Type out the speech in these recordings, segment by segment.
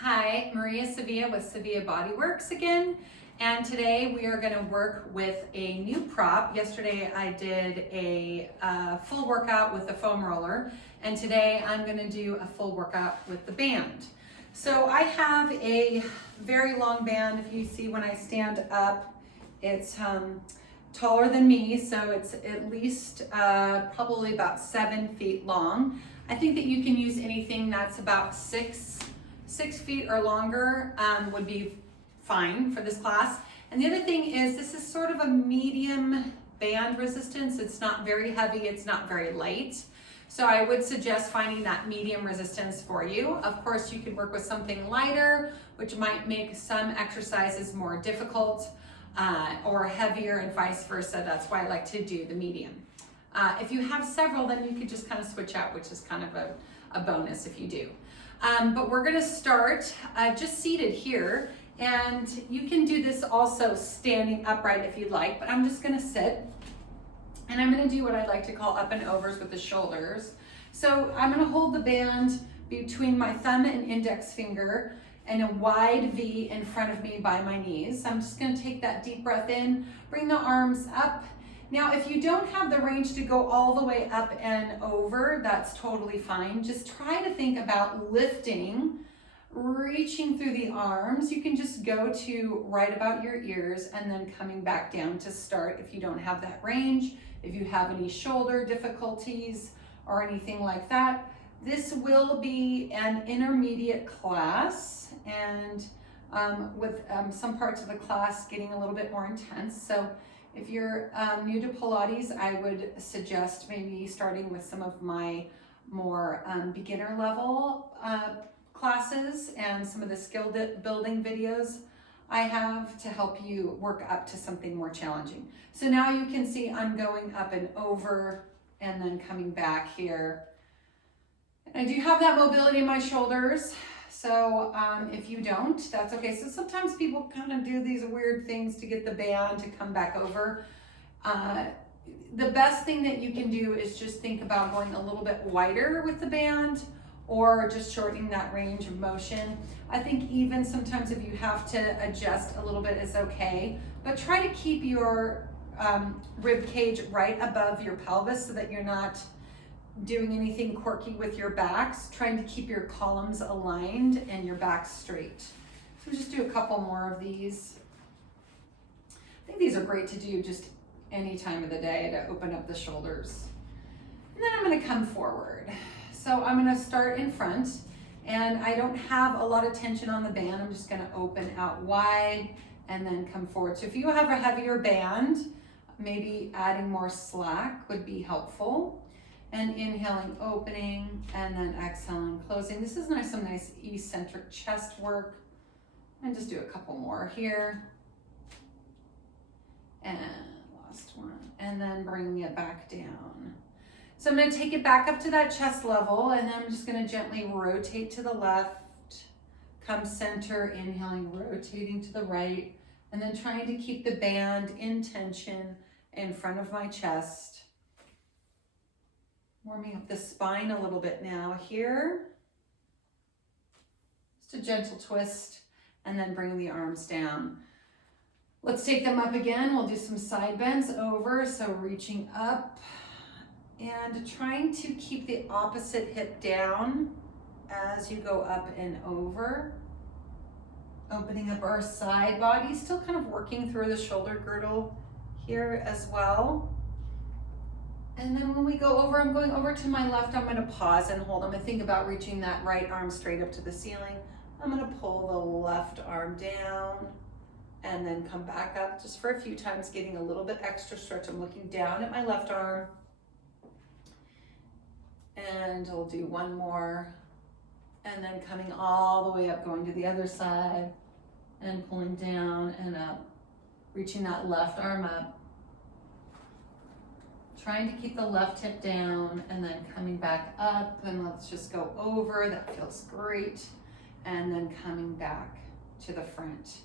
Hi, Maria Sevilla with Sevilla Bodyworks again, and today we are going to work with a new prop. Yesterday I did a full workout with the foam roller, and today I'm going to do a full workout with the band. So I have a very long band. If you see when I stand up, it's taller than me, so it's at least probably about 7 feet long. I think that you can use anything that's about 6 feet or longer would be fine for this class. And the other thing is this is sort of a medium band resistance. It's not very heavy, it's not very light. So I would suggest finding that medium resistance for you. Of course, you could work with something lighter, which might make some exercises more difficult or heavier and vice versa. That's why I like to do the medium. If you have several, then you could just kind of switch out, which is kind of a bonus if you do. But we're gonna start just seated here, and you can do this also standing upright if you'd like, but I'm just gonna sit, and I'm gonna do what I like to call up and overs with the shoulders. So I'm gonna hold the band between my thumb and index finger and a wide V in front of me by my knees. I'm just gonna take that deep breath in, bring the arms up. Now, if you don't have the range to go all the way up and over, that's totally fine. Just try to think about lifting, reaching through the arms. You can just go to right about your ears and then coming back down to start if you don't have that range. If you have any shoulder difficulties or anything like that, this will be an intermediate class, and with some parts of the class getting a little bit more intense. So if you're new to Pilates, I would suggest maybe starting with some of my more beginner level classes and some of the skill building videos I have to help you work up to something more challenging. So now you can see I'm going up and over and then coming back here. And I do have that mobility in my shoulders. So if you don't, that's okay. So sometimes people kind of do these weird things to get the band to come back over. The best thing that you can do is just think about going a little bit wider with the band or just shortening that range of motion. I think even sometimes if you have to adjust a little bit is okay, but try to keep your rib cage right above your pelvis so that you're not doing anything quirky with your backs, trying to keep your columns aligned and your back straight. So just do a couple more of these. I think these are great to do just any time of the day to open up the shoulders. And then I'm gonna come forward. So I'm gonna start in front, and I don't have a lot of tension on the band. I'm just gonna open out wide and then come forward. So if you have a heavier band, maybe adding more slack would be helpful. And inhaling, opening, and then exhaling, closing. This is some nice eccentric chest work. And just do a couple more here. And last one. And then bringing it back down. So I'm gonna take it back up to that chest level, and then I'm just gonna gently rotate to the left, come center, inhaling, rotating to the right, and then trying to keep the band in tension in front of my chest. Warming up the spine a little bit now here. Just a gentle twist, and then bring the arms down. Let's take them up again. We'll do some side bends over, so reaching up and trying to keep the opposite hip down as you go up and over. Opening up our side body, still kind of working through the shoulder girdle here as well. And then when we go over, I'm going over to my left, I'm gonna pause and hold. I'm gonna think about reaching that right arm straight up to the ceiling. I'm gonna pull the left arm down and then come back up just for a few times, getting a little bit extra stretch. I'm looking down at my left arm. And we'll do one more. And then coming all the way up, going to the other side and pulling down and up, reaching that left arm up. Trying to keep the left hip down and then coming back up, and let's just go over, that feels great. And then coming back to the front.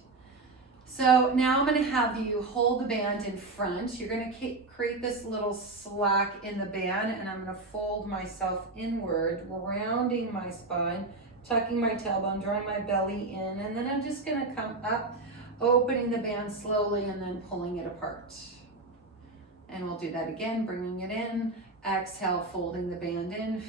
So now I'm gonna have you hold the band in front. You're gonna create this little slack in the band, and I'm gonna fold myself inward, rounding my spine, tucking my tailbone, drawing my belly in, and then I'm just gonna come up, opening the band slowly and then pulling it apart. And we'll do that again, bringing it in, exhale, folding the band in.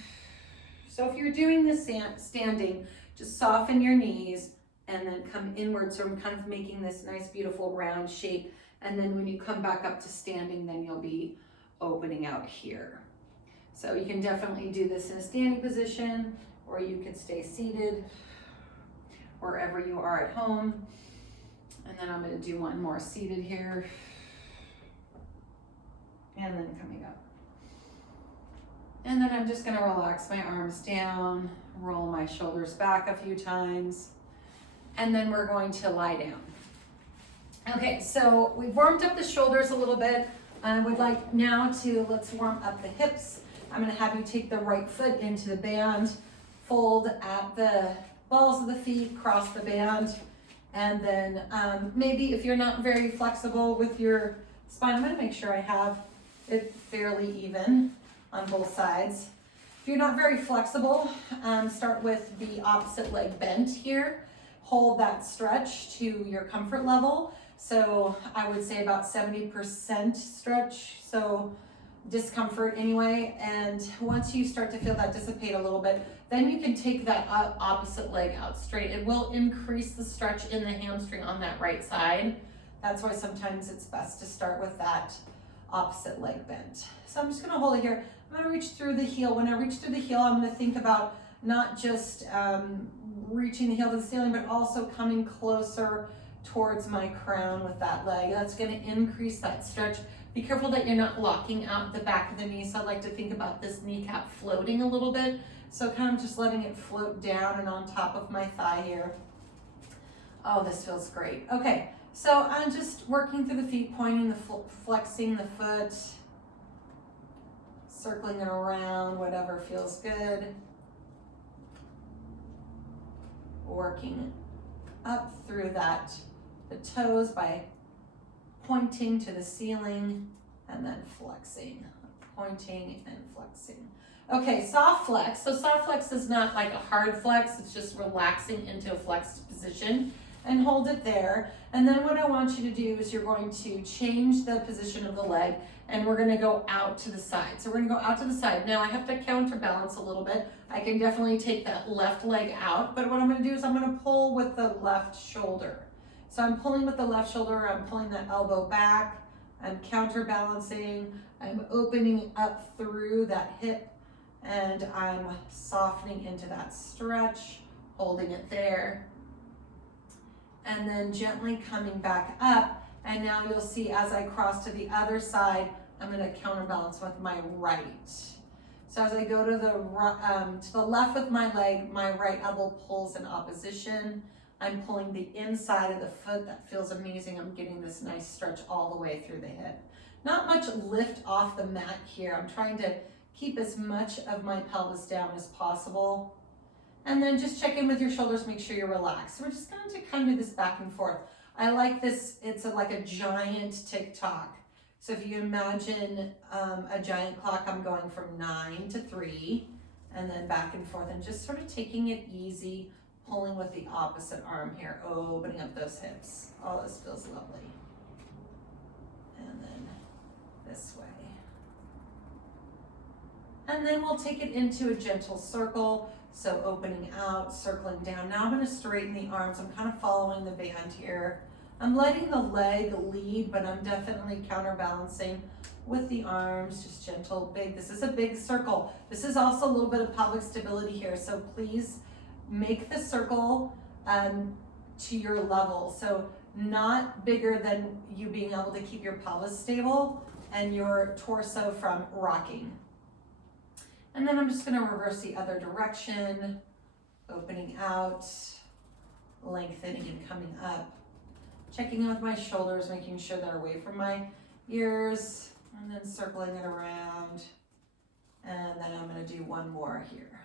So if you're doing this standing, just soften your knees and then come inward. So I'm kind of making this nice, beautiful round shape. And then when you come back up to standing, then you'll be opening out here. So you can definitely do this in a standing position, or you can stay seated wherever you are at home. And then I'm going to do one more seated here. And then coming up. And then I'm just going to relax my arms down, roll my shoulders back a few times, and then we're going to lie down. Okay, so we've warmed up the shoulders a little bit. I would like now let's warm up the hips. I'm going to have you take the right foot into the band, fold at the balls of the feet, cross the band, and then maybe if you're not very flexible with your spine, I'm going to make sure I have it fairly even on both sides. If you're not very flexible, start with the opposite leg bent here. Hold that stretch to your comfort level. So I would say about 70% stretch, so discomfort anyway. And once you start to feel that dissipate a little bit, then you can take that opposite leg out straight. It will increase the stretch in the hamstring on that right side. That's why sometimes it's best to start with that opposite leg bent. So I'm just going to hold it here. I'm going to reach through the heel. When I reach through the heel, I'm going to think about not just reaching the heel to the ceiling, but also coming closer towards my crown with that leg. That's going to increase that stretch. Be careful that you're not locking out the back of the knee. So I like to think about this kneecap floating a little bit. So kind of just letting it float down and on top of my thigh here. Oh, this feels great. Okay, so I'm just working through the feet, pointing the flexing the foot, circling it around, whatever feels good. Working up through the toes by pointing to the ceiling and then flexing, pointing and flexing. Okay, soft flex. So soft flex is not like a hard flex, it's just relaxing into a flexed position, and hold it there. And then what I want you to do is you're going to change the position of the leg, and we're gonna go out to the side. So we're gonna go out to the side. Now I have to counterbalance a little bit. I can definitely take that left leg out, but what I'm gonna do is I'm gonna pull with the left shoulder. So I'm pulling with the left shoulder, I'm pulling that elbow back, I'm counterbalancing, I'm opening up through that hip, and I'm softening into that stretch, holding it there, and then gently coming back up. And now you'll see as I cross to the other side, I'm going to counterbalance with my right. So as I go to the left with my leg, my right elbow pulls in opposition. I'm pulling the inside of the foot. That feels amazing. I'm getting this nice stretch all the way through the hip. Not much lift off the mat here. I'm trying to keep as much of my pelvis down as possible. And then just check in with your shoulders, make sure you're relaxed. So we're just going to kind of do this back and forth. I like this, it's like a giant tick-tock. So if you imagine a giant clock, I'm going from 9 to 3, and then back and forth, and just sort of taking it easy, pulling with the opposite arm here, opening up those hips. Oh, this feels lovely. And then this way. And then we'll take it into a gentle circle. So opening out, circling down. Now I'm going to straighten the arms. I'm kind of following the band here. I'm letting the leg lead, but I'm definitely counterbalancing with the arms, just gentle, big. This is a big circle. This is also a little bit of pelvic stability here. So please make the circle to your level. So not bigger than you being able to keep your pelvis stable and your torso from rocking. And then I'm just going to reverse the other direction, opening out, lengthening and coming up, checking in with my shoulders, making sure they're away from my ears, and then circling it around. And then I'm going to do one more here.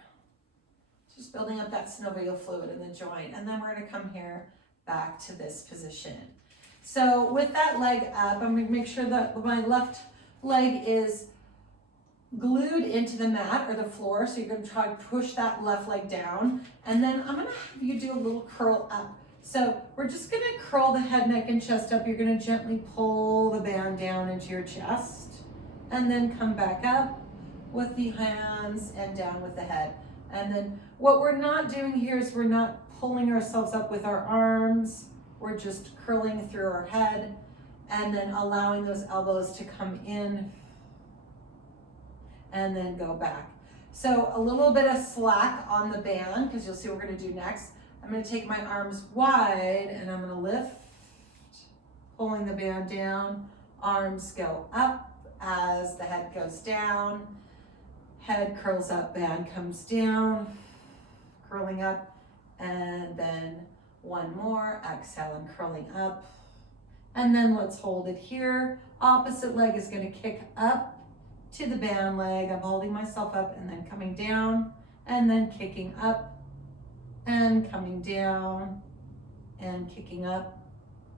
Just building up that synovial fluid in the joint. And then we're going to come here back to this position. So with that leg up, I'm going to make sure that my left leg is glued into the mat or the floor. So you're gonna try to push that left leg down. And then I'm gonna have you do a little curl up. So we're just gonna curl the head, neck, and chest up. You're gonna gently pull the band down into your chest and then come back up with the hands and down with the head. And then what we're not doing here is we're not pulling ourselves up with our arms. We're just curling through our head and then allowing those elbows to come in and then go back. So a little bit of slack on the band, because you'll see what we're gonna do next. I'm gonna take my arms wide and I'm gonna lift, pulling the band down. Arms go up as the head goes down. Head curls up, band comes down, curling up, and then one more, exhale and curling up. And then let's hold it here. Opposite leg is gonna kick up to the band leg. I'm holding myself up and then coming down and then kicking up and coming down and kicking up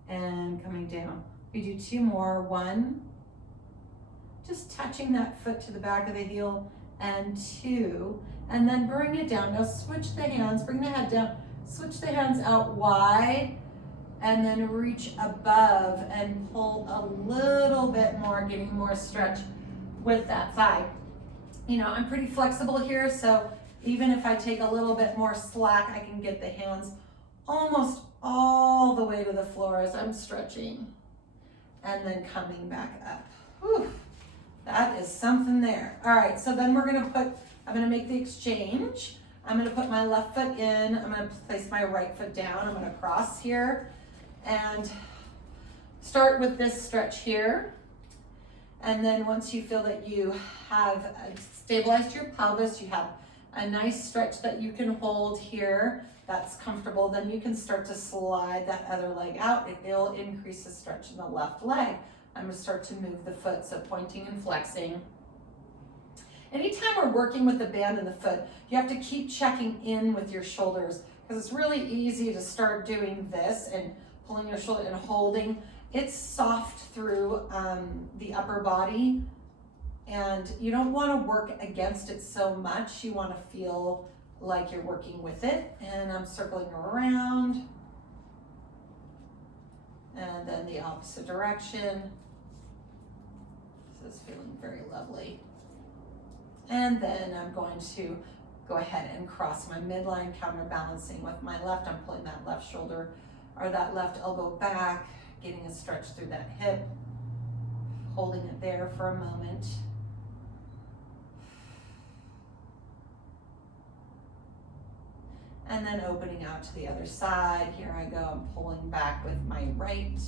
and coming down. We do two more. One, just touching that foot to the back of the heel, and two, and then bring it down. Now switch the hands, bring the head down, switch the hands out wide, and then reach above and pull a little bit more, getting more stretch with that thigh. You know, I'm pretty flexible here, so even if I take a little bit more slack, I can get the hands almost all the way to the floor as I'm stretching and then coming back up. Whew, that is something there. All right, so then I'm gonna make the exchange. I'm gonna put my left foot in, I'm gonna place my right foot down, I'm gonna cross here and start with this stretch here. And then once you feel that you have stabilized your pelvis, you have a nice stretch that you can hold here, that's comfortable, then you can start to slide that other leg out. It'll increase the stretch in the left leg. I'm gonna start to move the foot, so pointing and flexing. Anytime we're working with the band and the foot, you have to keep checking in with your shoulders, because it's really easy to start doing this and pulling your shoulder and holding. It's soft through the upper body, and you don't want to work against it so much. You want to feel like you're working with it. And I'm circling around, and then the opposite direction. This is feeling very lovely. And then I'm going to go ahead and cross my midline, counterbalancing with my left. I'm pulling that left shoulder or that left elbow back, getting a stretch through that hip, holding it there for a moment. And then opening out to the other side. Here I go, I'm pulling back with my right.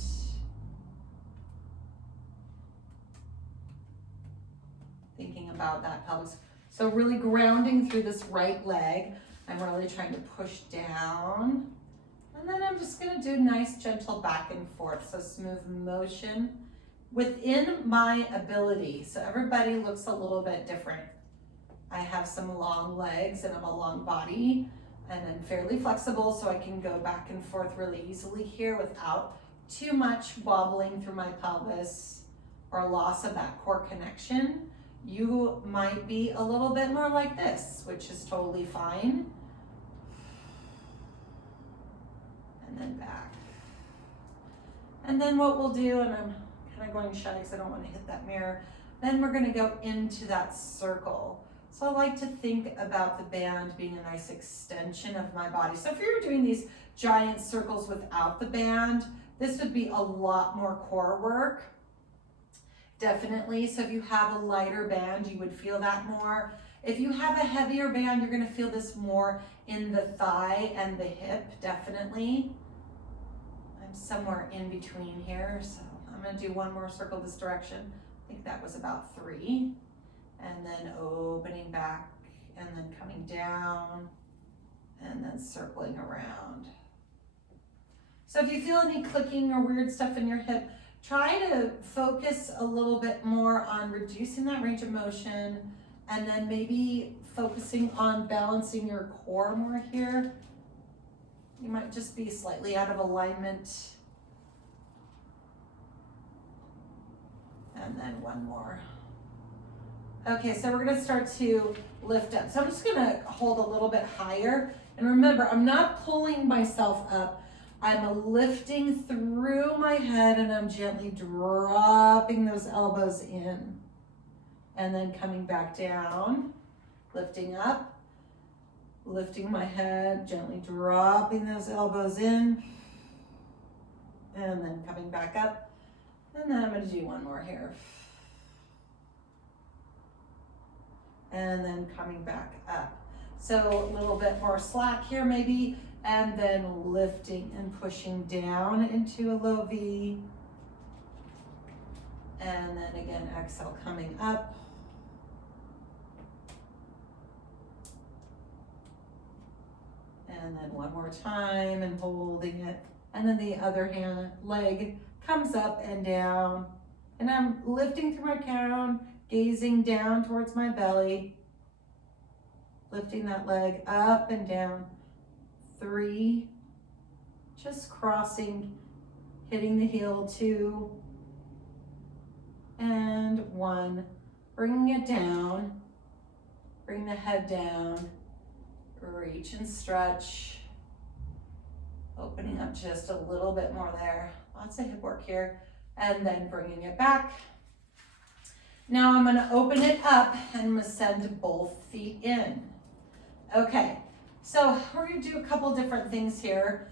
Thinking about that pelvis. So really grounding through this right leg. I'm really trying to push down. And then I'm just gonna do nice, gentle back and forth. So smooth motion within my ability. So everybody looks a little bit different. I have some long legs and I'm a long body, and then fairly flexible, so I can go back and forth really easily here without too much wobbling through my pelvis or loss of that core connection. You might be a little bit more like this, which is totally fine. And then back. And then what we'll do, and I'm kind of going shy because I don't want to hit that mirror, then we're going to go into that circle. So I like to think about the band being a nice extension of my body. So if you were doing these giant circles without the band, this would be a lot more core work. Definitely. So if you have a lighter band, you would feel that more. If you have a heavier band, you're going to feel this more in the thigh and the hip, definitely. I'm somewhere in between here, so I'm going to do one more circle this direction. I think that was about 3. And then opening back, and then coming down, and then circling around. So if you feel any clicking or weird stuff in your hip, try to focus a little bit more on reducing that range of motion, and then maybe focusing on balancing your core more here. You might just be slightly out of alignment. And then one more. Okay, so we're gonna start to lift up. So I'm just gonna hold a little bit higher. And remember, I'm not pulling myself up. I'm lifting through my head and I'm gently dropping those elbows in. And then coming back down, lifting up, lifting my head, gently dropping those elbows in. And then coming back up. And then I'm gonna do one more here. And then coming back up. So a little bit more slack here maybe, and then lifting and pushing down into a low V. And then again, exhale, coming up. And then one more time and holding it. And then the other leg comes up and down. And I'm lifting through my crown, gazing down towards my belly. Lifting that leg up and down. 3, just crossing, hitting the heel. 2, and 1. Bringing it down. Bring the head down. Reach and stretch. Opening up just a little bit more there. Lots of hip work here. And then bringing it back. Now I'm going to open it up and send both feet in. Okay, so we're going to do a couple different things here.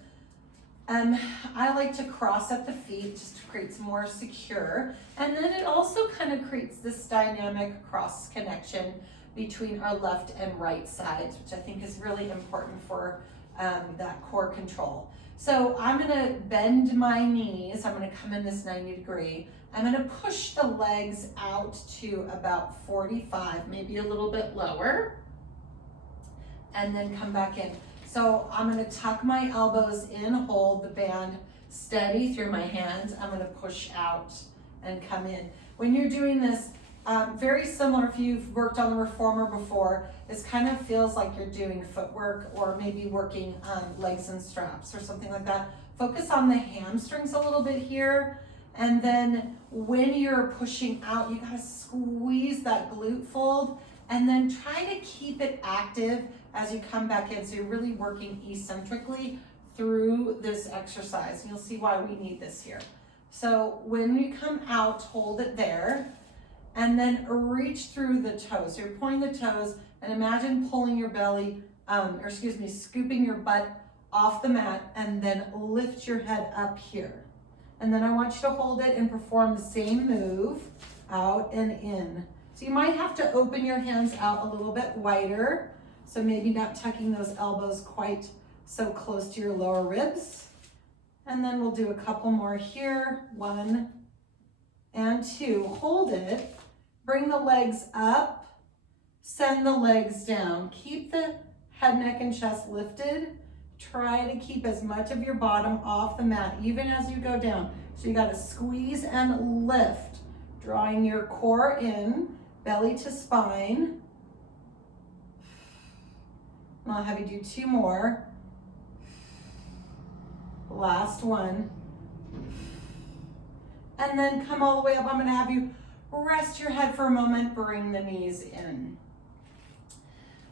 I like to cross at the feet just to create some more secure. And then it also kind of creates this dynamic cross connection between our left and right sides, which I think is really important for that core control. So I'm gonna bend my knees. I'm gonna come in this 90 degree. I'm gonna push the legs out to about 45, maybe a little bit lower, and then come back in. So I'm gonna tuck my elbows in, hold the band steady through my hands. I'm gonna push out and come in. When you're doing this, very similar if you've worked on the reformer before, this kind of feels like you're doing footwork or maybe working legs and straps or something like that. Focus on the hamstrings a little bit here. And then when you're pushing out, you gotta squeeze that glute fold and then try to keep it active as you come back in. So you're really working eccentrically through this exercise. And you'll see why we need this here. So when you come out, hold it there. And then reach through the toes. So you're pointing the toes and imagine pulling your belly, scooping your butt off the mat and then lift your head up here. And then I want you to hold it and perform the same move out and in. So you might have to open your hands out a little bit wider. So maybe not tucking those elbows quite so close to your lower ribs. And then we'll do a couple more here. 1 and 2. Hold it. Bring the legs up, send the legs down. Keep the head, neck, and chest lifted. Try to keep as much of your bottom off the mat, even as you go down. So you gotta squeeze and lift, drawing your core in, belly to spine. And I'll have you do 2 more. Last one. And then come all the way up. I'm gonna have you rest your head for a moment, bring the knees in.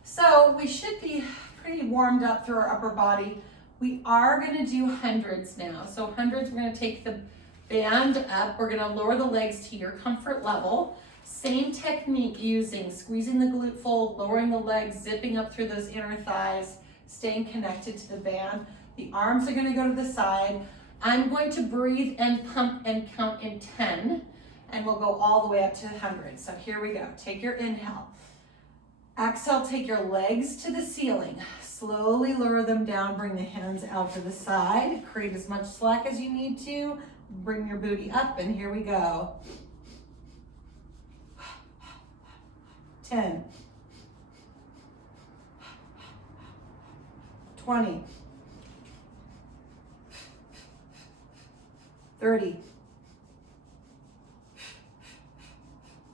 So we should be pretty warmed up through our upper body. We are gonna do hundreds now. So hundreds, we're gonna take the band up. We're gonna lower the legs to your comfort level. Same technique using squeezing the glute fold, lowering the legs, zipping up through those inner thighs, staying connected to the band. The arms are gonna go to the side. I'm going to breathe and pump and count in 10. And we'll go all the way up to 100. So here we go. Take your inhale. Exhale, take your legs to the ceiling. Slowly lower them down. Bring the hands out to the side. Create as much slack as you need to. Bring your booty up, and here we go. 10. 20. 30.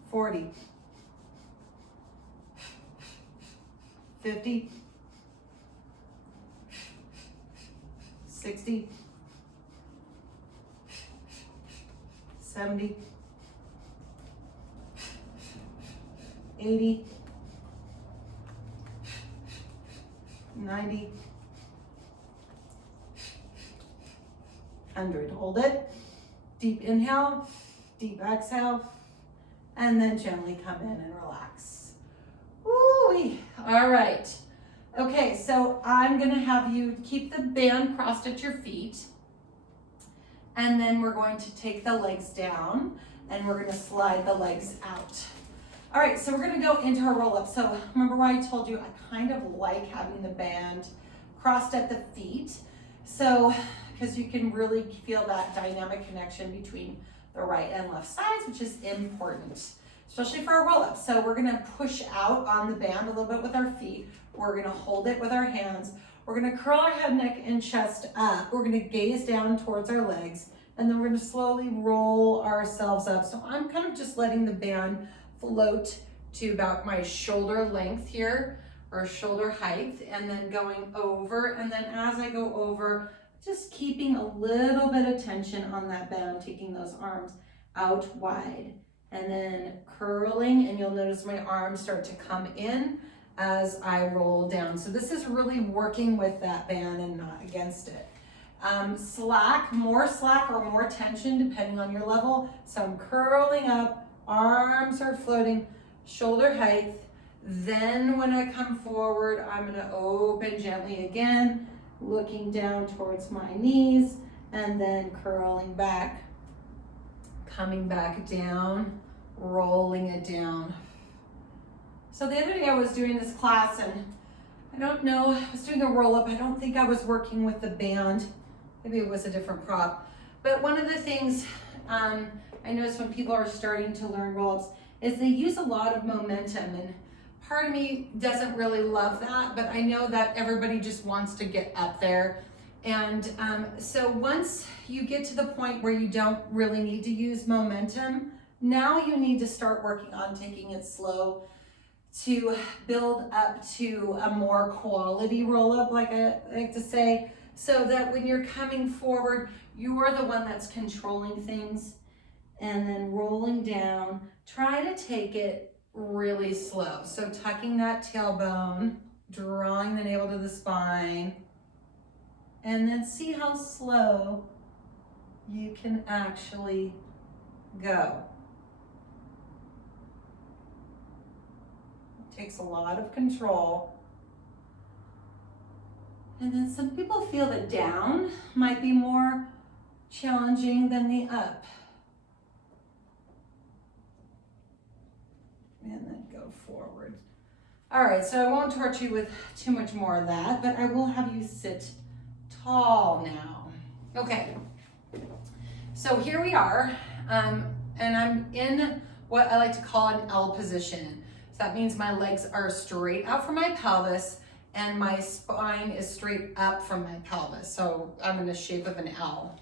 40, 50, 60, 70, 80, 90, 100. Hold it. Deep inhale, deep exhale, and then gently come in and relax. Woo-wee. All right. Okay, so I'm gonna have you keep the band crossed at your feet, and then we're going to take the legs down and we're gonna slide the legs out. All right, so we're gonna go into our roll up. So remember why I told you I kind of like having the band crossed at the feet. So, because you can really feel that dynamic connection between the right and left sides, which is important, especially for a roll up. So we're gonna push out on the band a little bit with our feet. We're gonna hold it with our hands. We're gonna curl our head, neck, and chest up. We're gonna gaze down towards our legs, and then we're gonna slowly roll ourselves up. So I'm kind of just letting the band float to about my shoulder length here, or shoulder height, and then going over. And then as I go over, just keeping a little bit of tension on that band, taking those arms out wide, and then curling, and you'll notice my arms start to come in as I roll down. So this is really working with that band and not against it. More slack or more tension depending on your level. So I'm curling up, arms are floating, shoulder height. Then when I come forward, I'm gonna open gently again, looking down towards my knees, and then curling back, coming back down, rolling it down. So the other day I was doing this class, and I don't know, I was doing a roll up. I don't think I was working with the band. Maybe it was a different prop. But one of the things I notice when people are starting to learn roll ups is they use a lot of momentum, and part of me doesn't really love that, but I know that everybody just wants to get up there. And so once you get to the point where you don't really need to use momentum, now you need to start working on taking it slow to build up to a more quality roll up, like I like to say, so that when you're coming forward, you are the one that's controlling things, and then rolling down. Try to take it really slow. So tucking that tailbone, drawing the navel to the spine, and then see how slow you can actually go. It takes a lot of control. And then some people feel that down might be more challenging than the up. And then go forward. All right, so I won't torture you with too much more of that, but I will have you sit tall now. Okay, so here we are, and I'm in what I like to call an L position. So that means my legs are straight out from my pelvis, and my spine is straight up from my pelvis. So I'm in the shape of an L.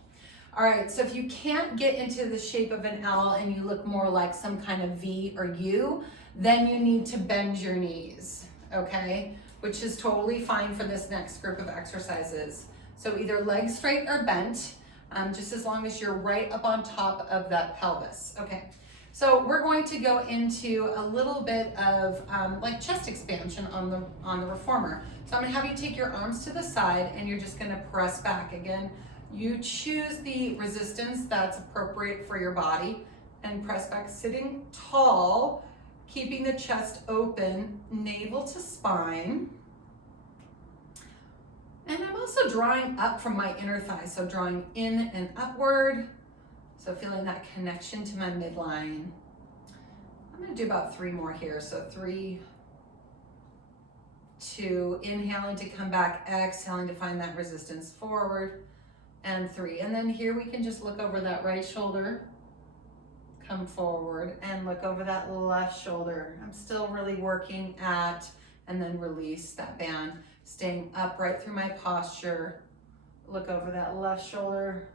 All right, so if you can't get into the shape of an L and you look more like some kind of V or U, then you need to bend your knees, okay? Which is totally fine for this next group of exercises. So either legs straight or bent, just as long as you're right up on top of that pelvis. Okay, so we're going to go into a little bit of like chest expansion on the reformer. So I'm gonna have you take your arms to the side, and you're just gonna press back. Again, you choose the resistance that's appropriate for your body, and press back, sitting tall, keeping the chest open, navel to spine. And I'm also drawing up from my inner thigh, so drawing in and upward. So feeling that connection to my midline. I'm gonna do about 3 more here. So 3, 2, inhaling to come back, exhaling to find that resistance forward, and 3. And then here we can just look over that right shoulder, come forward, and look over that left shoulder. I'm still really working at, and then release that band, staying upright through my posture. Look over that left shoulder,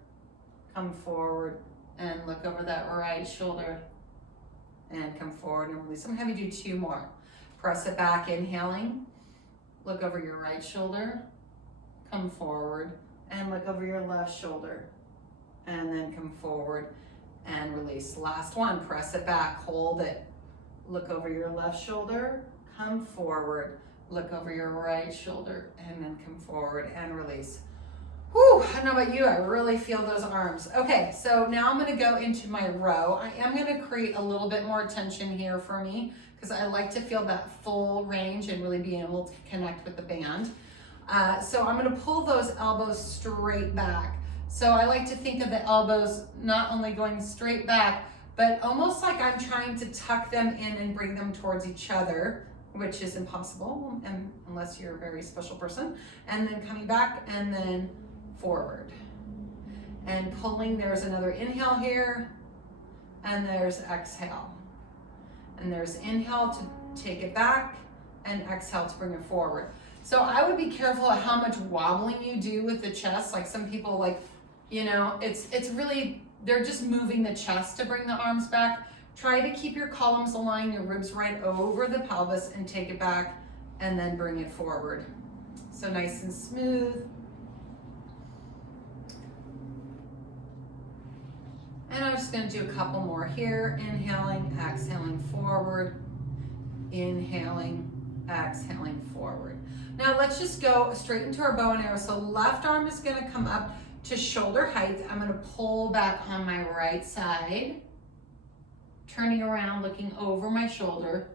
come forward, and look over that right shoulder, and come forward and release. I'm gonna have you do 2 more. Press it back, inhaling, look over your right shoulder, come forward, and look over your left shoulder, and then come forward and release. Last one, press it back, hold it. look over your left shoulder, come forward, look over your right shoulder, and then come forward and release. Whew, I don't know about you, I really feel those arms. Okay, so now I'm gonna go into my row. I am gonna create a little bit more tension here for me because I like to feel that full range and really be able to connect with the band. So I'm gonna pull those elbows straight back. So I like to think of the elbows not only going straight back, but almost like I'm trying to tuck them in and bring them towards each other, which is impossible unless you're a very special person. And then coming back and then forward. And pulling, there's another inhale here, and there's exhale. And there's inhale to take it back, and exhale to bring it forward. So I would be careful of how much wobbling you do with the chest. Like some people it's really, they're just moving the chest to bring the arms back. Try to keep your columns aligned, your ribs right over the pelvis, and take it back and then bring it forward. So nice and smooth. And I'm just gonna do a couple more here. Inhaling, exhaling forward. Inhaling, exhaling forward. Now let's just go straight into our bow and arrow. So left arm is gonna come up to shoulder height. I'm gonna pull back on my right side, turning around, looking over my shoulder,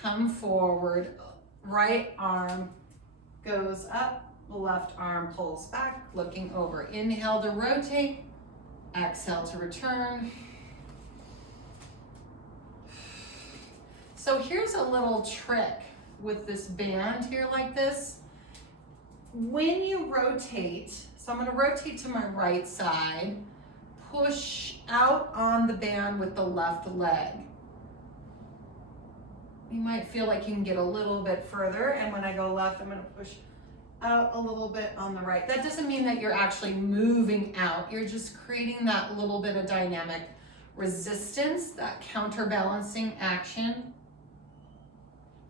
come forward, right arm goes up, left arm pulls back, looking over. Inhale to rotate, exhale to return. So here's a little trick with this band here like this. When you rotate, so I'm going to rotate to my right side, push out on the band with the left leg. You might feel like you can get a little bit further, and when I go left, I'm going to push out a little bit on the right. That doesn't mean that you're actually moving out. You're just creating that little bit of dynamic resistance, that counterbalancing action.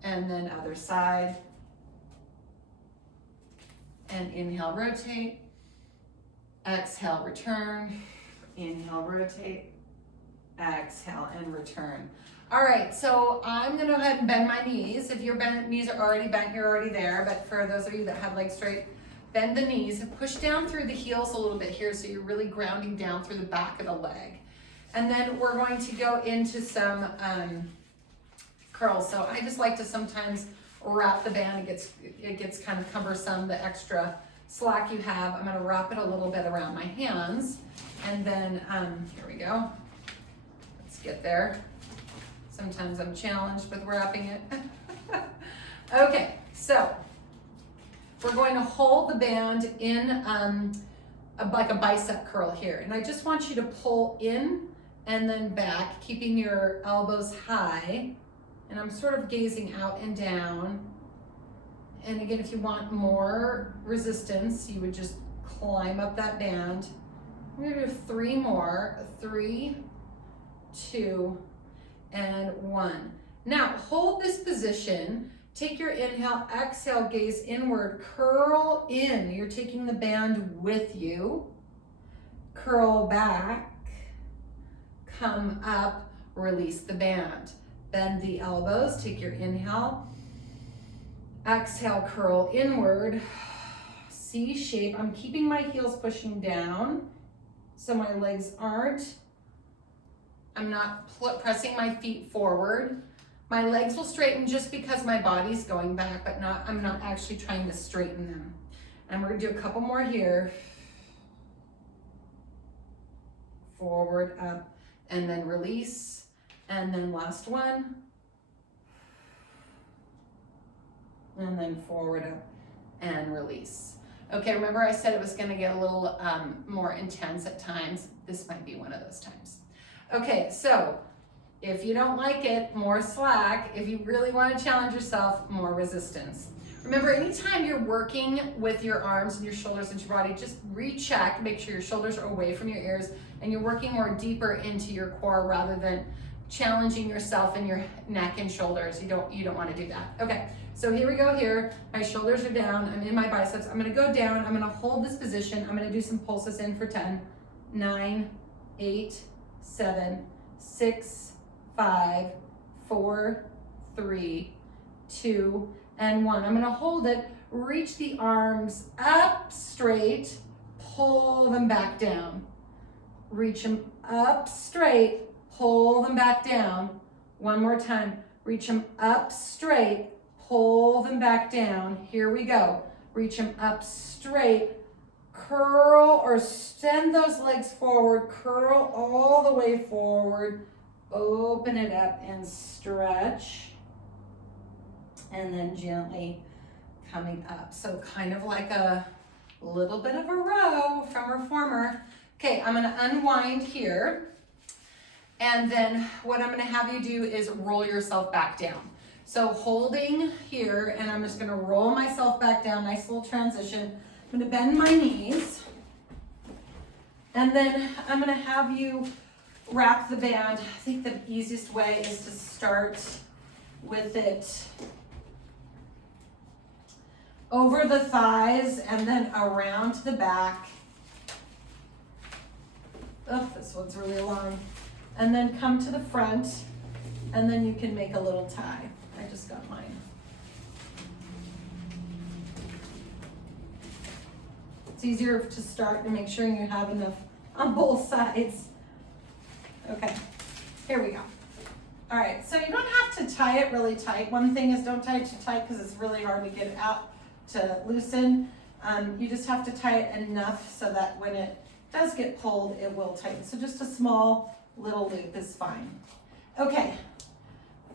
And then other side. And inhale, rotate. Exhale, return. Inhale, rotate. Exhale, and return. All right, so I'm gonna go ahead and bend my knees. If your knees are already bent, you're already there. But for those of you that have legs straight, bend the knees and push down through the heels a little bit here so you're really grounding down through the back of the leg. And then we're going to go into some curls. So I just like to sometimes wrap the band. It gets kind of cumbersome, the extra slack you have. I'm gonna wrap it a little bit around my hands. And then, here we go. Let's get there. Sometimes I'm challenged with wrapping it. Okay, so we're going to hold the band in like a bicep curl here. And I just want you to pull in and then back, keeping your elbows high. And I'm sort of gazing out and down. And again, if you want more resistance, you would just climb up that band. I'm gonna do 3 more. 3, 2, and 1. Now hold this position. Take your inhale, exhale, gaze inward, curl in. You're taking the band with you. Curl back, come up, release the band. Bend the elbows, take your inhale. Exhale, curl inward. C shape. I'm keeping my heels pushing down so my legs aren't. I'm not pressing my feet forward. My legs will straighten just because my body's going back, but I'm not actually trying to straighten them. And we're gonna do a couple more here. Forward, up, and then release. And then last one. And then forward, up, and release. Okay, remember I said it was gonna get a little more intense at times. This might be one of those times. Okay, so if you don't like it, more slack. If you really want to challenge yourself, more resistance. Remember, anytime you're working with your arms and your shoulders and your body, just recheck, make sure your shoulders are away from your ears and you're working more deeper into your core rather than challenging yourself in your neck and shoulders. You don't want to do that. Okay, so here we go here. My shoulders are down. I'm in my biceps. I'm going to go down. I'm going to hold this position. I'm going to do some pulses in for 10, 9, 8, 7, 6, 5, 4, 3, 2, and 1. I'm gonna hold it, reach the arms up straight, pull them back down. Reach them up straight, pull them back down. One more time, reach them up straight, pull them back down. Here we go. Reach them up straight, curl or extend those legs forward, curl all the way forward, open it up and stretch, and then gently coming up. So kind of like a little bit of a row from reformer. Okay, I'm gonna unwind here, and then what I'm gonna have you do is roll yourself back down. So holding here, and I'm just gonna roll myself back down, nice little transition. I'm gonna bend my knees, and then I'm gonna have you wrap the band. I think the easiest way is to start with it over the thighs and then around to the back. Oh, this one's really long. And then come to the front, and then you can make a little tie. I just got mine. It's easier to start and make sure you have enough on both sides. Okay, here we go. All right, so you don't have to tie it really tight. One thing is don't tie it too tight because it's really hard to get it out to loosen. You just have to tie it enough so that when it does get pulled, it will tighten. So just a small little loop is fine. Okay,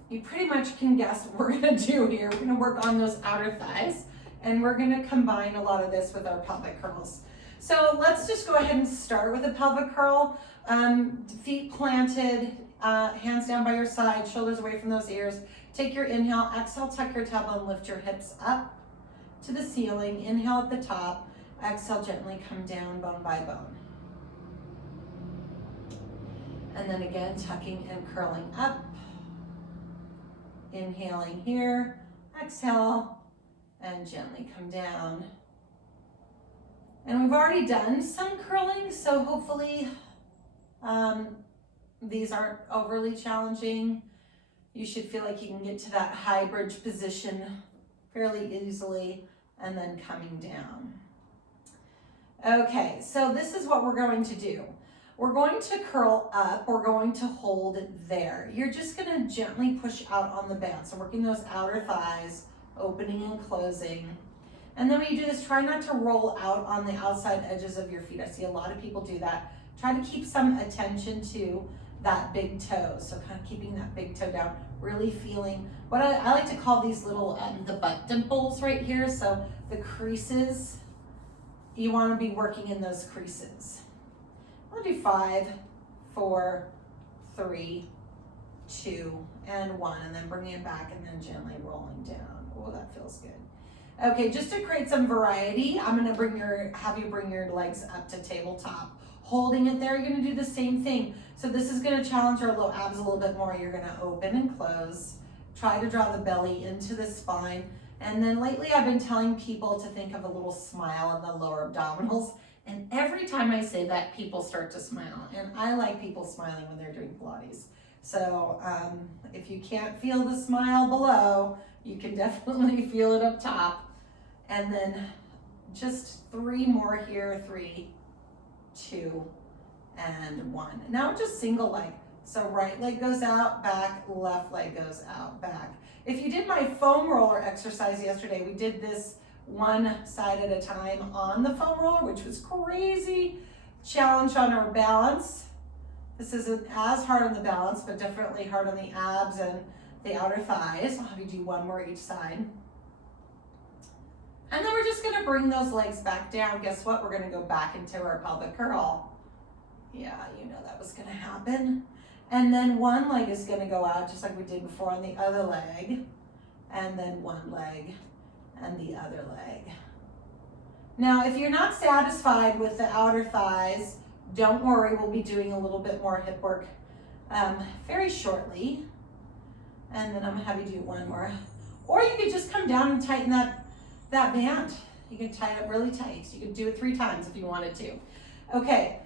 you pretty much can guess what we're gonna do here. We're gonna work on those outer thighs, and we're gonna combine a lot of this with our pelvic curls. So let's just go ahead and start with a pelvic curl. Feet planted, hands down by your side, shoulders away from those ears. Take your inhale, exhale, tuck your tailbone, lift your hips up to the ceiling. Inhale at the top, exhale, gently come down bone by bone. And then again, tucking and curling up. Inhaling here, exhale, and gently come down. And we've already done some curling, so hopefully these aren't overly challenging. You should feel like you can get to that high bridge position fairly easily, and then coming down. Okay, so this is what we're going to do. We're going to curl up, we're going to hold it there. You're just gonna gently push out on the band. So working those outer thighs, opening and closing. And then when you do this, try not to roll out on the outside edges of your feet. I see a lot of people do that. Try to keep some attention to that big toe. So kind of keeping that big toe down, really feeling, what I like to call these little, the butt dimples right here. So the creases, you wanna be working in those creases. I'll do 5, 4, 3, 2, and 1, and then bringing it back and then gently rolling down. Oh, that feels good. Okay, just to create some variety, I'm gonna have you bring your legs up to tabletop. Holding it there, you're gonna do the same thing. So this is gonna challenge our low abs a little bit more. You're gonna open and close. Try to draw the belly into the spine. And then lately I've been telling people to think of a little smile in the lower abdominals. And every time I say that, people start to smile. And I like people smiling when they're doing Pilates. So if you can't feel the smile below, you can definitely feel it up top. And then just 3 more here, 3, 2, and 1. Now just single leg. So right leg goes out, back, left leg goes out, back. If you did my foam roller exercise yesterday, we did this one side at a time on the foam roller, which was crazy. Challenge on our balance. This isn't as hard on the balance, but definitely hard on the abs and the outer thighs. I'll have you do 1 more each side. And then we're just gonna bring those legs back down. Guess what? We're gonna go back into our pelvic curl. Yeah, you know that was gonna happen. And then 1 leg is gonna go out just like we did before on the other leg. And then 1 leg and the other leg. Now, if you're not satisfied with the outer thighs, don't worry, we'll be doing a little bit more hip work very shortly. And then I'm gonna have you do 1 more. Or you could just come down and tighten that band. You can tie it up really tight. You could do it 3 times if you wanted to. Okay,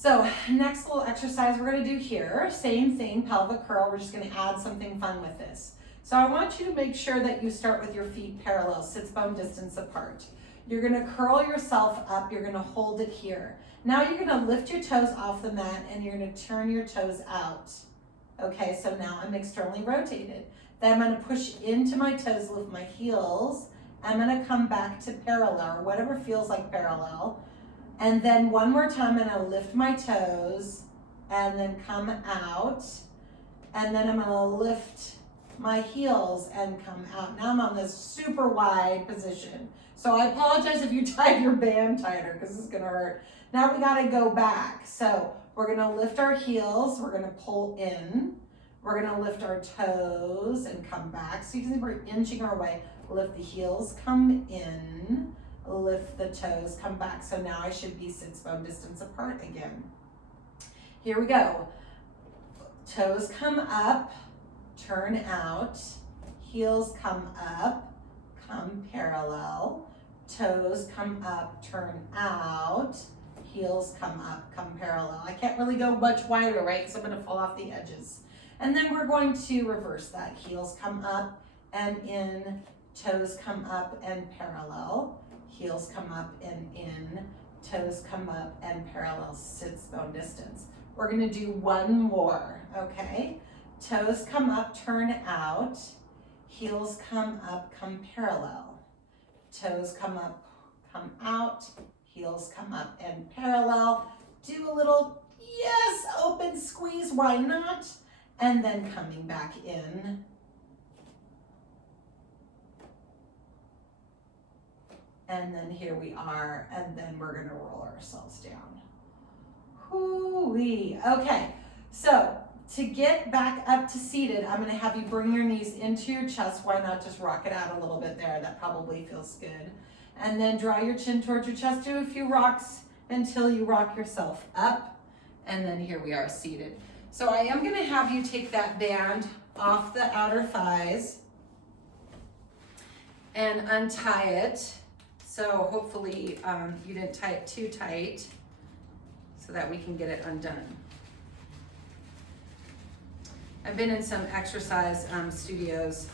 So next little exercise we're gonna do here, same thing, pelvic curl. We're just gonna add something fun with this. So I want you to make sure that you start with your feet parallel, sits bone distance apart. You're gonna curl yourself up, you're gonna hold it here. Now you're gonna lift your toes off the mat and you're gonna turn your toes out. Okay, so now I'm externally rotated. Then I'm gonna push into my toes, lift my heels. I'm gonna come back to parallel, or whatever feels like parallel. And then one more time, I'm gonna lift my toes and then come out. And then I'm gonna lift my heels and come out. Now I'm on this super wide position. So I apologize if you tied your band tighter because this is gonna hurt. Now we gotta go back. So we're gonna lift our heels, we're gonna pull in. We're gonna lift our toes and come back. So you can see we're inching our way. Lift the heels, come in. Lift the toes, come back. So now I should be sits bone distance apart again. Here we go. Toes come up, turn out. Heels come up, come parallel. Toes come up, turn out. Heels come up, come parallel. I can't really go much wider, right? Because I'm gonna fall off the edges. And then we're going to reverse that. Heels come up and in. Toes come up and parallel. Heels come up and in. Toes come up and parallel, sits bone distance. We're gonna do one more, okay? Toes come up, turn out. Heels come up, come parallel. Toes come up, come out. Heels come up and parallel. Do a little, yes, open squeeze, why not? And then coming back in. And then here we are, and then we're gonna roll ourselves down. Hoo-wee. Okay, so to get back up to seated, I'm gonna have you bring your knees into your chest. Why not just rock it out a little bit there? That probably feels good. And then draw your chin towards your chest. Do a few rocks until you rock yourself up. And then here we are seated. So I am gonna have you take that band off the outer thighs and untie it. So hopefully you didn't tie it too tight so that we can get it undone. I've been in some exercise studios.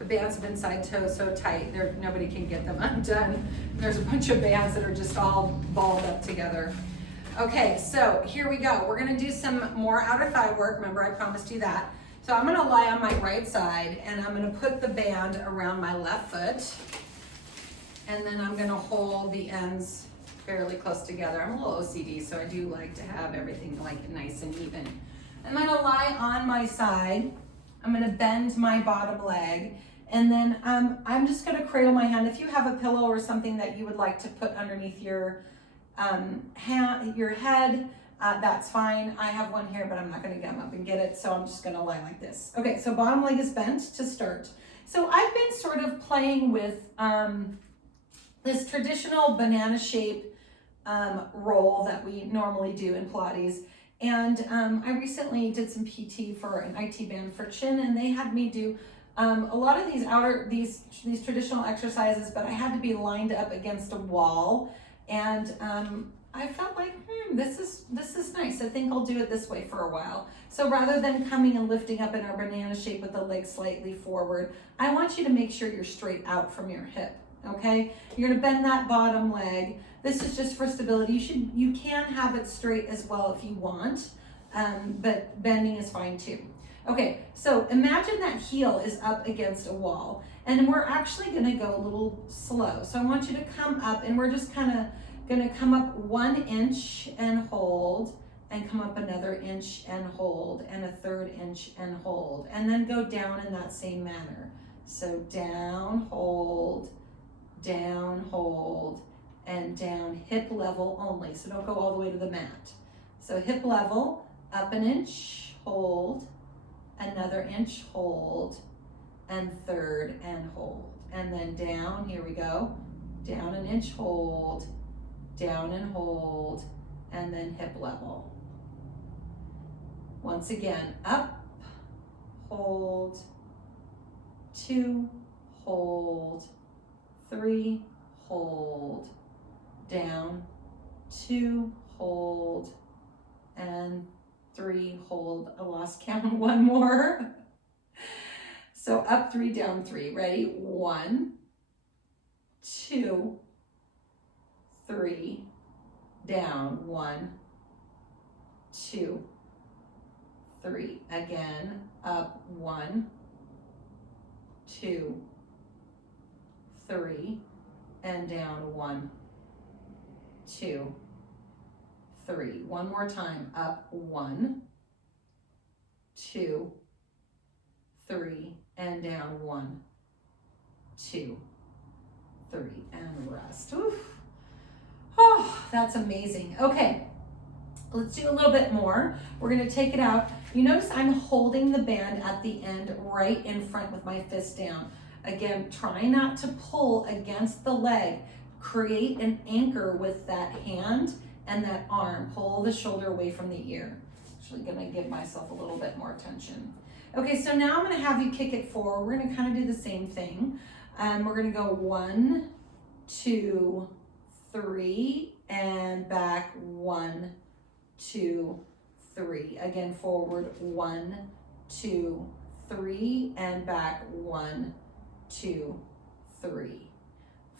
The bands have been side toes so tight, nobody can get them undone. There's a bunch of bands that are just all balled up together. Okay, so here we go. We're gonna do some more outer thigh work. Remember, I promised you that. So I'm gonna lie on my right side and I'm gonna put the band around my left foot. And then I'm gonna hold the ends fairly close together. I'm a little OCD, so I do like to have everything like nice and even. I'm gonna lie on my side. I'm gonna bend my bottom leg. And then I'm just gonna cradle my hand. If you have a pillow or something that you would like to put underneath your head, that's fine. I have one here, but I'm not gonna come up and get it, so I'm just gonna lie like this. Okay, so bottom leg is bent to start. So I've been sort of playing with this traditional banana shape roll that we normally do in Pilates. And I recently did some PT for an IT band for chin, and they had me do a lot of these traditional exercises, but I had to be lined up against a wall. And I felt like, this is nice. I think I'll do it this way for a while. So rather than coming and lifting up in our banana shape with the legs slightly forward, I want you to make sure you're straight out from your hip. Okay, you're gonna bend that bottom leg. This is just for stability. You can have it straight as well if you want, but bending is fine too. Okay, so imagine that heel is up against a wall, and we're actually gonna go a little slow. So I want you to come up, and we're just kind of gonna come up 1 inch and hold, and come up another inch and hold, and a third inch and hold, and then go down in that same manner. So down, hold, and down, hip level only. So don't go all the way to the mat. So hip level, up 1 inch, hold, another inch, hold, and third and hold. And then down, here we go, down 1 inch, hold, down and hold, and then hip level. Once again, up, hold, 2, hold, 3, hold, down, 2, hold, and 3, hold, I lost count, 1 more. So up 3, down 3, ready? 1, 2, 3, down, 1, 2, 3, again, up, 1, 2, 3, and down, 1, 2, 3. One more time, up, 1, 2, 3, and down, 1, 2, 3, and rest. Oof. Oh, that's amazing. Okay, let's do a little bit more. We're gonna take it out. You notice I'm holding the band at the end right in front with my fist down. Again, try not to pull against the leg. Create an anchor with that hand and that arm. Pull the shoulder away from the ear. Actually gonna give myself a little bit more tension. Okay, so now I'm gonna have you kick it forward. We're gonna kind of do the same thing. We're gonna go 1, 2, 3, and back, 1, 2, 3. Again, forward, 1, 2, 3, and back, 1, 2, 3.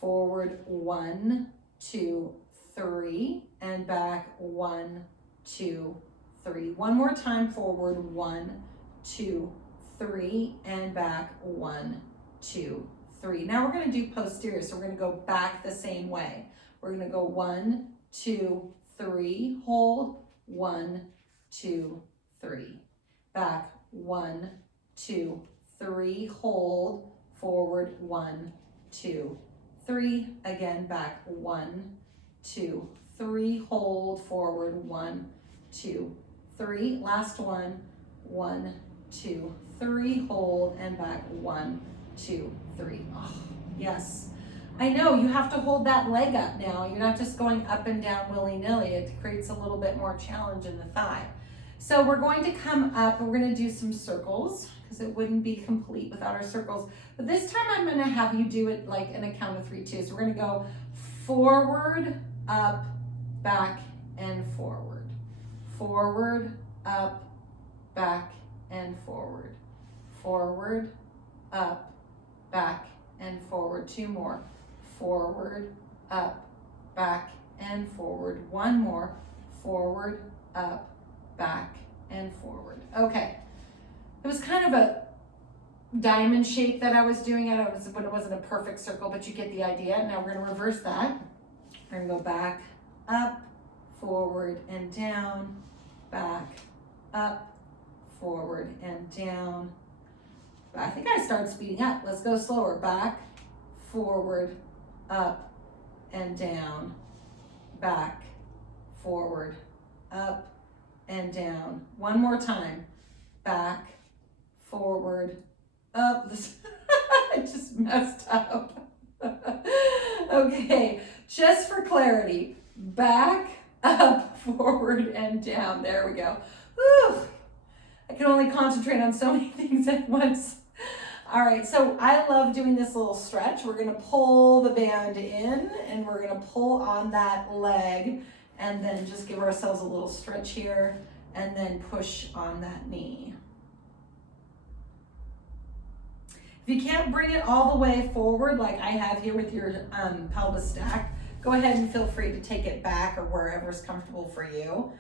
Forward, 1, 2, 3, and back, 1, 2, 3. One more time, forward, 1, 2, 3, and back, 1, 2, 3. Now we're gonna do posterior, so we're gonna go back the same way. We're gonna go 1, 2, 3, hold, 1, 2, 3. Back, 1, 2, 3, hold, forward, 1, 2, 3. Again, back, 1, 2, 3, hold, forward, 1, 2, 3. Last one, 1, 2, 3, hold, and back, 1, 2, 3. Oh, yes. I know, you have to hold that leg up now. You're not just going up and down willy-nilly. It creates a little bit more challenge in the thigh. So we're going to come up, we're gonna do some circles because it wouldn't be complete without our circles. But this time I'm gonna have you do it like in a count of 3 too. So we're gonna go forward, up, back, and forward. Forward, up, back, and forward. Forward, up, back, and forward. 2 more. Forward, up, back, and forward. 1 more. Forward, up, back, and forward. Okay. It was kind of a diamond shape that I was doing it. But it wasn't a perfect circle, but you get the idea. Now we're going to reverse that. We're going to go back, up, forward, and down, back, up, forward, and down. I think I started speeding up. Let's go slower. Back, forward, up, and down, back, forward, up, and down. 1 more time. Back, forward, up. I just messed up. Okay, just for clarity. Back, up, forward, and down. There we go. Whew. I can only concentrate on so many things at once. All right, so I love doing this little stretch. We're gonna pull the band in and we're gonna pull on that leg and then just give ourselves a little stretch here and then push on that knee. If you can't bring it all the way forward like I have here with your pelvis stack, go ahead and feel free to take it back or wherever's comfortable for you.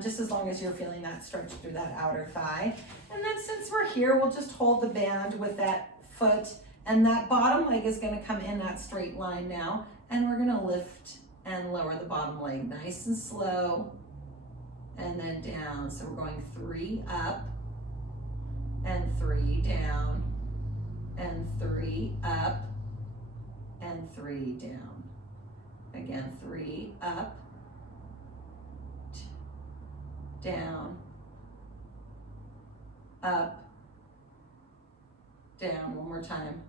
Just as long as you're feeling that stretch through that outer thigh. And then since we're here, we'll just hold the band with that foot and that bottom leg is gonna come in that straight line now. And we're gonna lift and lower the bottom leg nice and slow and then down. So we're going 3 up and 3 down and 3 up and 3 down. Again, 3 up, down, up, down. 1 more time.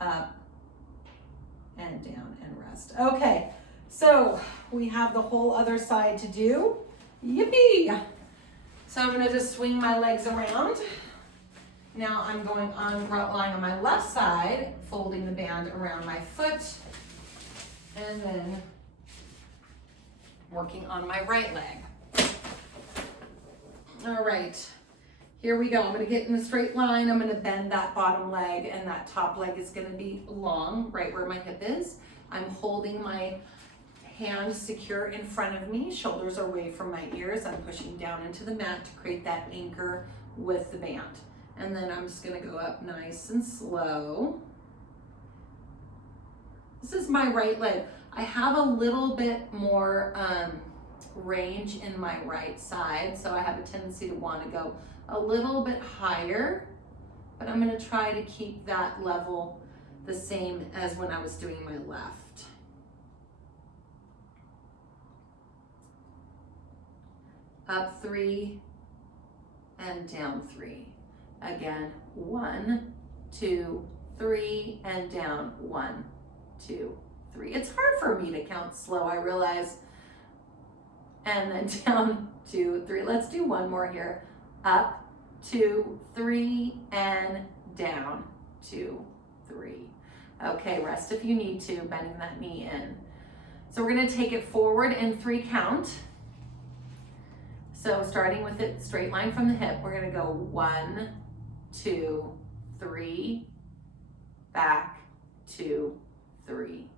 Up and down and rest. Okay, so we have the whole other side to do. Yippee! So I'm gonna just swing my legs around. Now I'm going on, lying on my left side, folding the band around my foot, and then working on my right leg. All right, here we go. I'm gonna get in a straight line. I'm gonna bend that bottom leg, and that top leg is gonna be long, right where my hip is. I'm holding my hand secure in front of me, shoulders are away from my ears. I'm pushing down into the mat to create that anchor with the band. And then I'm just gonna go up nice and slow. This is my right leg. I have a little bit more range in my right side, so I have a tendency to want to go a little bit higher, but I'm going to try to keep that level the same as when I was doing my left. Up 3 and down 3. Again, 1, 2, 3, and down 1, 2, 3. It's hard for me to count slow, I realize. And then down 2, 3. Let's do one more here. Up, 2, 3, and down 2, 3. Okay, rest if you need to, bending that knee in. So we're gonna take it forward in 3 count. So starting with it straight line from the hip, we're gonna go 1, 2, 3, back, 2, 3.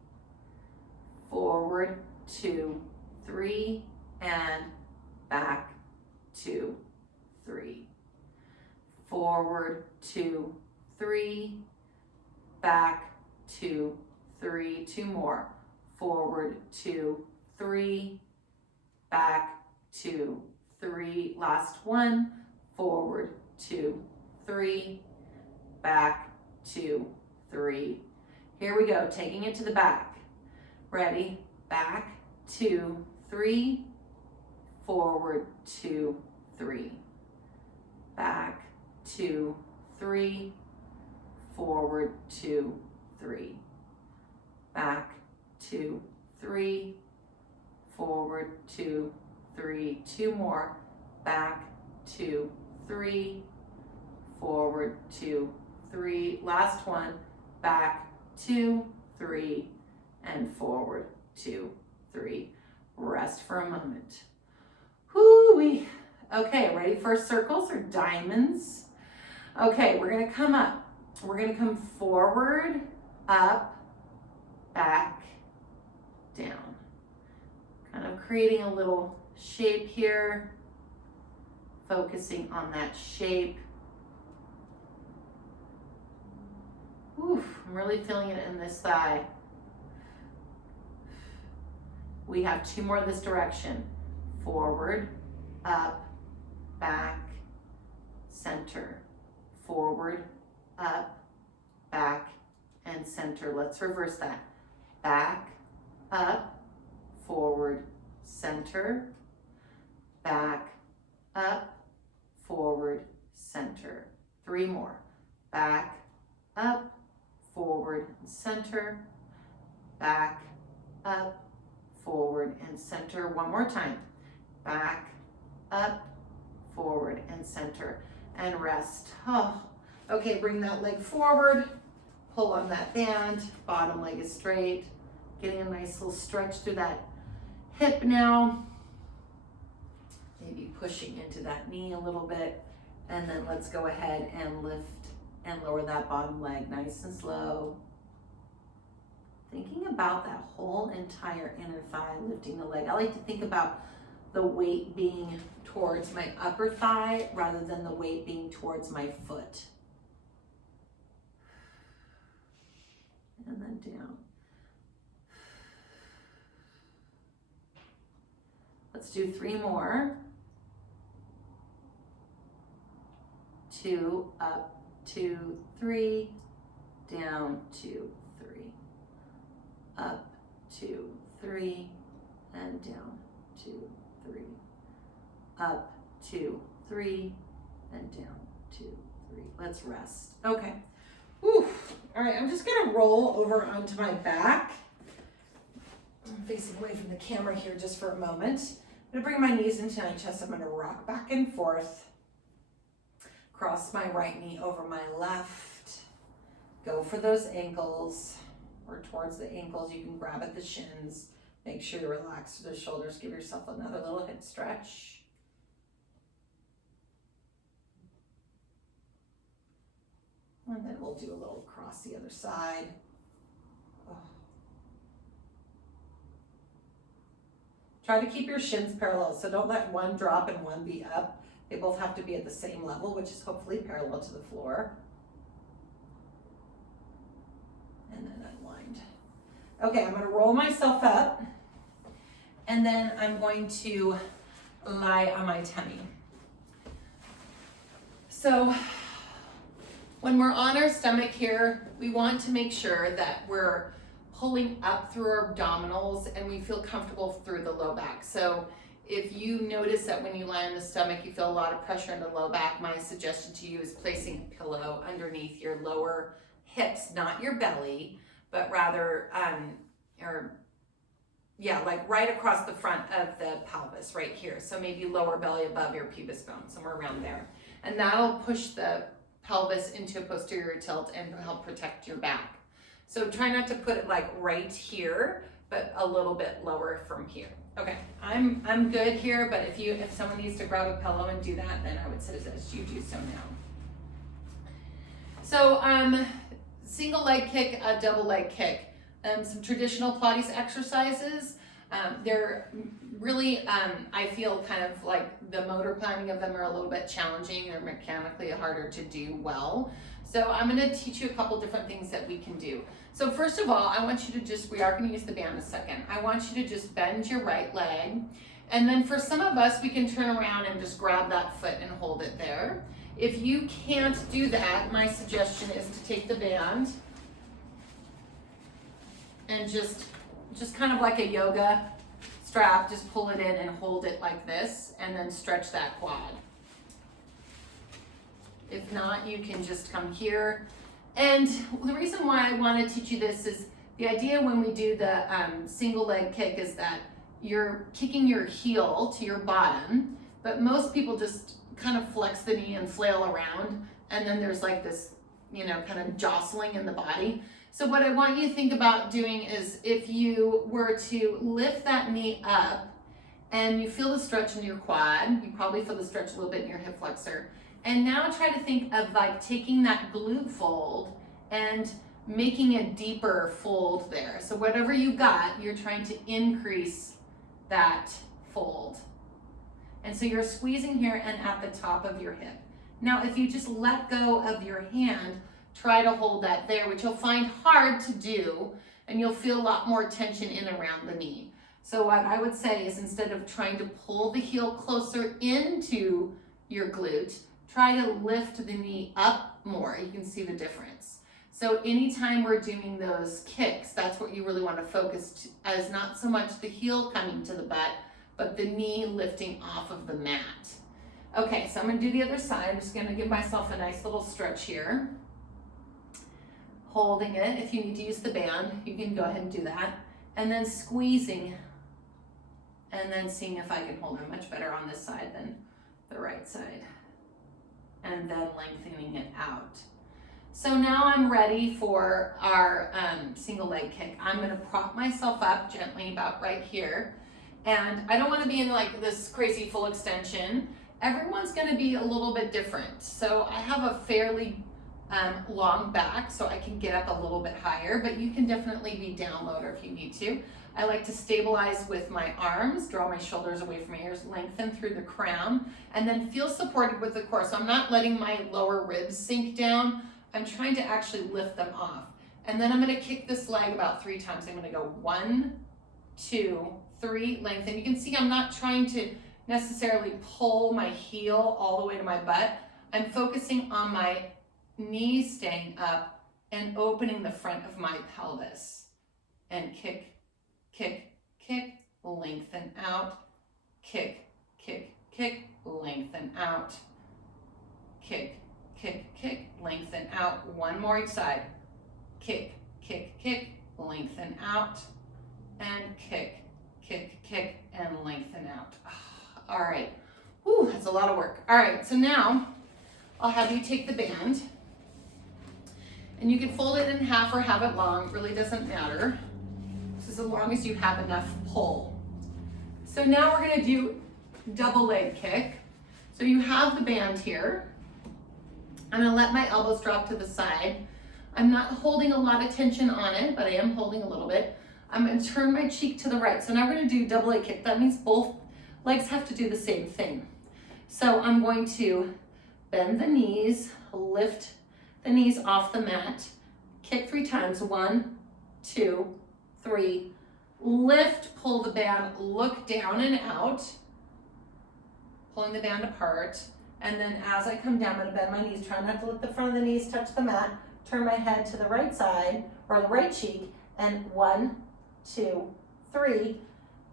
Forward, 2, 3, and back, 2, 3. Forward, 2, 3, back, 2, 3. 2 more. Forward, 2, 3, back, 2, 3. Last one. Forward, 2, 3, back, 2, 3. Here we go, taking it to the back. Ready? Back, 2, 3. Forward, 2, 3. Back, 2, 3. Forward, 2, 3. Back, 2, 3. Forward, 2, 3. 2 more. Back, 2, 3. Forward, 2, 3. Last one. Back, 2, 3. And forward, 2, 3. Rest for a moment. Whoo-wee. Okay, ready for circles or diamonds? Okay, we're gonna come up. We're gonna come forward, up, back, down. Kind of creating a little shape here, focusing on that shape. Oof, I'm really feeling it in this thigh. We have 2 more this direction. Forward, up, back, center. Forward, up, back, and center. Let's reverse that. Back, up, forward, center. Back, up, forward, center. 3 more. Back, up, forward, center. Back, up, forward, and center. 1 more time. Back, up, forward, and center. And rest. Oh. Okay, bring that leg forward. Pull on that band. Bottom leg is straight. Getting a nice little stretch through that hip now. Maybe pushing into that knee a little bit. And then let's go ahead and lift and lower that bottom leg nice and slow. Thinking about that whole entire inner thigh, lifting the leg. I like to think about the weight being towards my upper thigh rather than the weight being towards my foot. And then down. Let's do 3 more. 2, up, 2, 3, down, 2, 3. Up, 2, 3, and down, 2, 3. Up, 2, 3, and down, 2, 3. Let's rest. Okay. Whew. All right, I'm just gonna roll over onto my back. I'm facing away from the camera here just for a moment. I'm gonna bring my knees into my chest. I'm gonna rock back and forth. Cross my right knee over my left. Go for those ankles, or towards the ankles. You can grab at the shins. Make sure you relax through the shoulders. Give yourself another little hip stretch. And then we'll do a little across the other side. Oh. Try to keep your shins parallel, so don't let one drop and one be up. They both have to be at the same level, which is hopefully parallel to the floor. And then unwind. Okay, I'm gonna roll myself up, and then I'm going to lie on my tummy. So when we're on our stomach here, we want to make sure that we're pulling up through our abdominals and we feel comfortable through the low back. So if you notice that when you lie on the stomach, you feel a lot of pressure in the low back, my suggestion to you is placing a pillow underneath your lower hips, not your belly, but rather, like right across the front of the pelvis, right here. So maybe lower belly above your pubis bone, somewhere around there. And that'll push the pelvis into a posterior tilt and help protect your back. So try not to put it like right here, but a little bit lower from here. Okay, I'm good here, but if someone needs to grab a pillow and do that, then I would suggest you do so now. So single leg kick, a double leg kick. Some traditional Pilates exercises. They're really, I feel kind of like the motor planning of them are a little bit challenging. They're mechanically harder to do well. So I'm gonna teach you a couple different things that we can do. So first of all, I want you to we are gonna use the band a second. I want you to just bend your right leg. And then for some of us, we can turn around and just grab that foot and hold it there. If you can't do that, my suggestion is to take the band and just kind of like a yoga strap, just pull it in and hold it like this, and then stretch that quad. If not, you can just come here. And the reason why I want to teach you this is the idea when we do the single leg kick is that you're kicking your heel to your bottom, but most people just kind of flex the knee and flail around, and then there's like this, kind of jostling in the body. So what I want you to think about doing is if you were to lift that knee up and you feel the stretch in your quad, you probably feel the stretch a little bit in your hip flexor. And now try to think of like taking that glute fold and making a deeper fold there. So whatever you got, you're trying to increase that fold. And so you're squeezing here and at the top of your hip. Now, if you just let go of your hand, try to hold that there, which you'll find hard to do, and you'll feel a lot more tension in around the knee. So what I would say is instead of trying to pull the heel closer into your glute, try to lift the knee up more. You can see the difference. So anytime we're doing those kicks, that's what you really want to focus as not so much the heel coming to the butt, but the knee lifting off of the mat. Okay, so I'm going to do the other side. I'm just going to give myself a nice little stretch here. Holding it. If you need to use the band, you can go ahead and do that. And then squeezing and then seeing if I can hold it much better on this side than the right side. And then lengthening it out. So now I'm ready for our single leg kick. I'm going to prop myself up gently about right here. And I don't want to be in like this crazy full extension. Everyone's going to be a little bit different. So I have a fairly long back, so I can get up a little bit higher, but you can definitely be down lower if you need to. I like to stabilize with my arms, draw my shoulders away from my ears, lengthen through the crown, and then feel supported with the core. So I'm not letting my lower ribs sink down. I'm trying to actually lift them off. And then I'm going to kick this leg about 3 times. I'm going to go 1, 2, 3, lengthen. You can see I'm not trying to necessarily pull my heel all the way to my butt. I'm focusing on my knees staying up and opening the front of my pelvis. And kick, kick, kick, lengthen out. Kick, kick, kick, lengthen out. Kick, kick, kick, lengthen out. One more each side. Kick, kick, kick, lengthen out. And kick, kick, kick, and lengthen out. All right. Whew, that's a lot of work. All right, so now I'll have you take the band. And you can fold it in half or have it long, really doesn't matter. Just as long as you have enough pull. So now we're gonna do double leg kick. So you have the band here, I'm gonna let my elbows drop to the side. I'm not holding a lot of tension on it, but I am holding a little bit. I'm gonna turn my cheek to the right. So now we're gonna do double leg kick. That means both legs have to do the same thing. So I'm going to bend the knees, lift the knees off the mat, kick 3 times. 1, 2, 3. Lift, pull the band, look down and out, pulling the band apart. And then as I come down, I'm gonna bend my knees, try not to let the front of the knees touch the mat, turn my head to the right side, or the right cheek, and 1, 2, 3,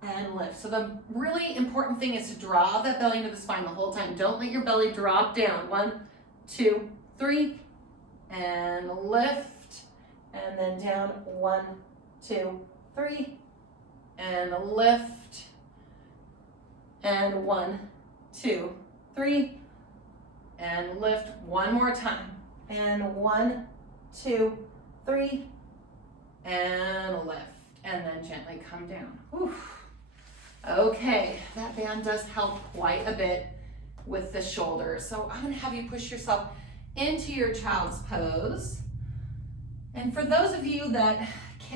and lift. So the really important thing is to draw that belly into the spine the whole time. Don't let your belly drop down. 1, 2, 3, and lift, and then down. 1, 2, 3, and lift, and 1, 2, 3, and lift. One more time, and 1, 2, 3, and lift, and then gently come down. Whew. Okay, that band does help quite a bit with the shoulders. So I'm gonna have you push yourself into your child's pose. And for those of you that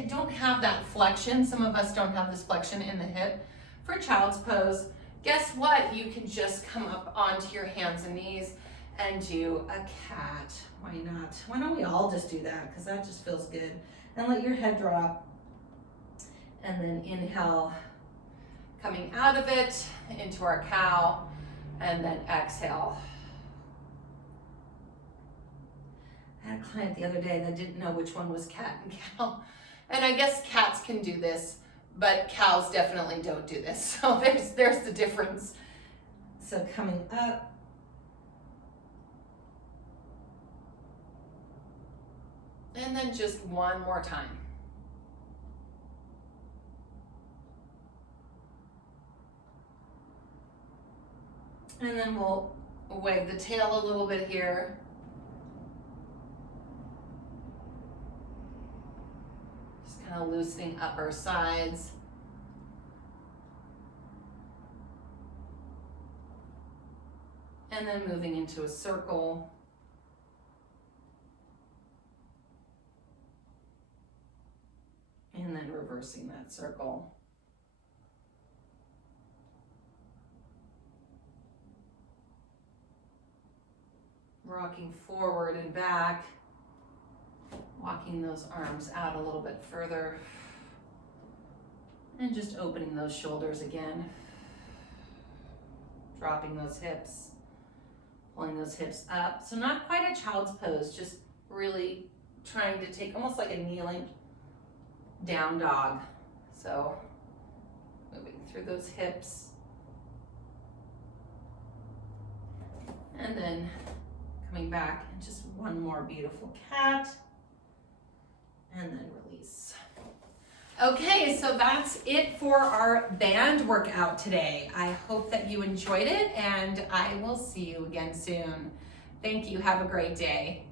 don't have that flexion, some of us don't have this flexion in the hip, for child's pose, guess what? You can just come up onto your hands and knees and do a cat. Why not? Why don't we all just do that? Because that just feels good. And let your head drop. And then inhale, coming out of it into our cow, and then exhale. I had a client the other day that didn't know which one was cat and cow. And I guess cats can do this, but cows definitely don't do this. So there's the difference. So coming up. And then just one more time. And then we'll wave the tail a little bit here. Just kind of loosening up our sides. And then moving into a circle. And then reversing that circle. Rocking forward and back, walking those arms out a little bit further, and just opening those shoulders again, dropping those hips, pulling those hips up. So not quite a child's pose, just really trying to take almost like a kneeling down dog. So moving through those hips, and then coming back, and just one more beautiful cat, and then release. Okay, so that's it for our band workout today. I hope that you enjoyed it, and I will see you again soon. Thank you. Have a great day.